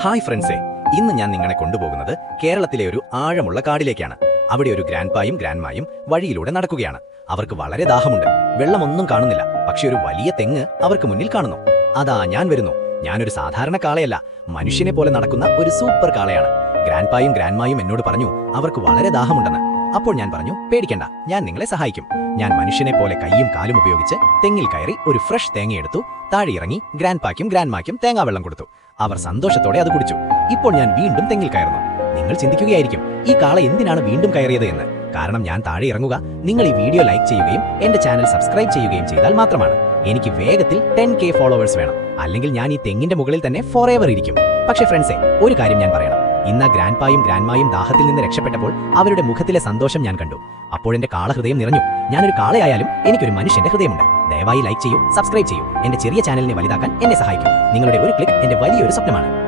Hi ഫ്രണ്ട്സേ ഇന്ന് ഞാൻ നിങ്ങളെ കൊണ്ടുപോകുന്നത് കേരളത്തിലെ ഒരു ആഴമുള്ള കാടിലേക്കാണ്. അവിടെ ഒരു ഗ്രാൻഡ്പായും ഗ്രാൻഡ്മായും വഴിയിലൂടെ നടക്കുകയാണ്. അവർക്ക് വളരെ ദാഹമുണ്ട്. വെള്ളമൊന്നും കാണുന്നില്ല. പക്ഷെ ഒരു വലിയ തെങ്ങ് അവർക്ക് മുന്നിൽ കാണുന്നു. അതാ ഞാൻ വരുന്നു. ഞാനൊരു സാധാരണ കാളയല്ല. മനുഷ്യനെ പോലെ നടക്കുന്ന ഒരു സൂപ്പർ കാളയാണ്. ഗ്രാൻഡ്പായും ഗ്രാൻഡ്മായും എന്നോട് പറഞ്ഞു അവർക്ക് വളരെ ദാഹമുണ്ടെന്ന്. അപ്പോൾ ഞാൻ പറഞ്ഞു പേടിക്കണ്ട. ഞാൻ നിങ്ങളെ സഹായിക്കും. ഞാൻ മനുഷ്യനെ പോലെ കൈയും കാലും ഉപയോഗിച്ച് തെങ്ങിൽ കയറി ഒരു ഫ്രഷ് തേങ്ങയെടുത്തു. താഴെ ഇറങ്ങി ഗ്രാൻഡ്പായ്ക്കും ഗ്രാൻഡ്മായ്ക്കും തേങ്ങാവെള്ളം കൊടുത്തു. അവർ സന്തോഷത്തോടെ അത് കുടിച്ചു. ഇപ്പോൾ ഞാൻ വീണ്ടും തെങ്ങിൽ കയറുന്നു. നിങ്ങൾ ചിന്തിക്കുകയായിരിക്കും ഈ കാള എന്തിനാണ് വീണ്ടും കയറിയത് എന്ന്. കാരണം ഞാൻ താഴെ ഇറങ്ങുക. നിങ്ങൾ ഈ വീഡിയോ ലൈക്ക് ചെയ്യുകയും എന്റെ ചാനൽ സബ്സ്ക്രൈബ് ചെയ്യുകയും ചെയ്താൽ മാത്രമാണ് എനിക്ക് വേഗത്തിൽ ടെൻ കെ ഫോളോവേഴ്സ് വേണം. അല്ലെങ്കിൽ ഞാൻ ഈ തെങ്ങിന്റെ മുകളിൽ തന്നെ ഫോർ എവർ ഇരിക്കും. പക്ഷേ ഫ്രണ്ട്സേ ഒരു കാര്യം ഞാൻ പറയണം. ഇന്ന് ഗ്രാൻഡ്പായും ഗ്രാൻഡ്മായും ദാഹത്തിൽ നിന്ന് രക്ഷപ്പെട്ടപ്പോൾ അവരുടെ മുഖത്തിലെ സന്തോഷം ഞാൻ കണ്ടു. അപ്പോഴെന്റെ കാളഹൃദയം നിറഞ്ഞു. ഞാനൊരു കാളയായാലും എനിക്കൊരു മനുഷ്യന്റെ ഹൃദയമുണ്ട്. ദയവായി ലൈക്ക് ചെയ്യൂ സബ്സ്ക്രൈബ് ചെയ്യൂ. എന്റെ ചെറിയ ചാനലിനെ വലുതാക്കാൻ എന്നെ സഹായിക്കും. നിങ്ങളുടെ ഒരു ക്ലിക്ക് എന്റെ വലിയൊരു സ്വപ്നമാണ്.